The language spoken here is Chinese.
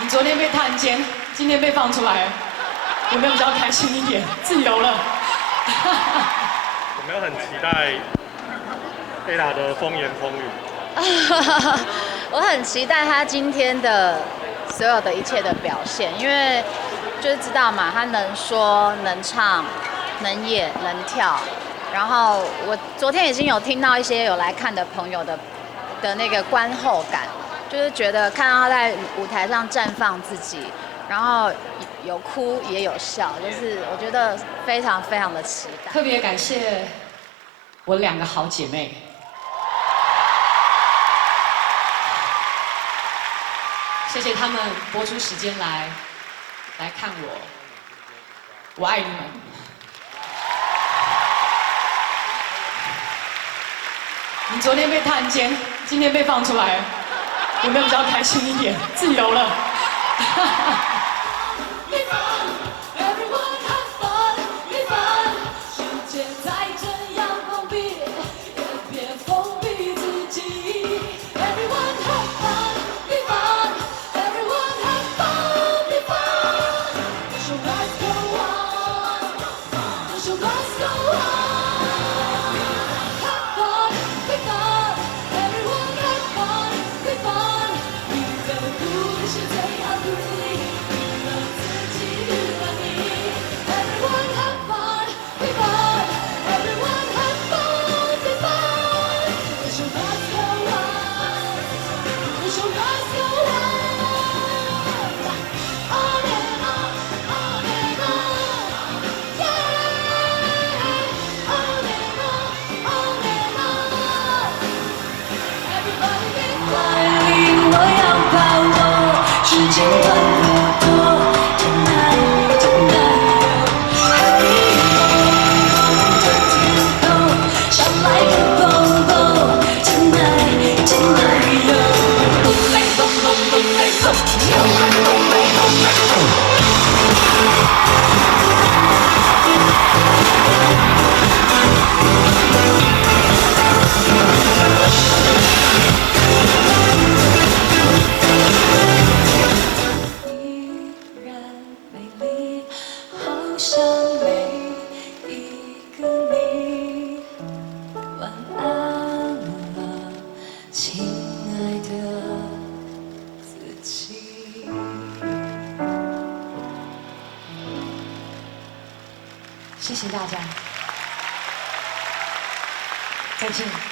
你昨天被探监，今天被放出来了，有没有比较开心一点？自由了。有没有很期待 Ella 的风言风语？我很期待他今天的所有的一切的表现，因为就是知道嘛，他能说、能唱、能演、能跳。然后我昨天已经有听到一些有来看的朋友的那个观后感，就是觉得看到他在舞台上绽放自己，然后有哭也有笑，就是我觉得非常非常的期待。特别感谢我2个好姐妹。 谢谢他们播出时间来看我，我爱你们。你昨天被探监，今天被放出来了，有没有比较开心一点？自由了。时间短路多 ，tonight tonight， 黑夜的天空，像来个 boom boom tonight tonight， boom like boom boom boom like boom， boom like boom like boom like boom。 像每一个你，晚安了，亲爱的自己。谢谢大家，再见。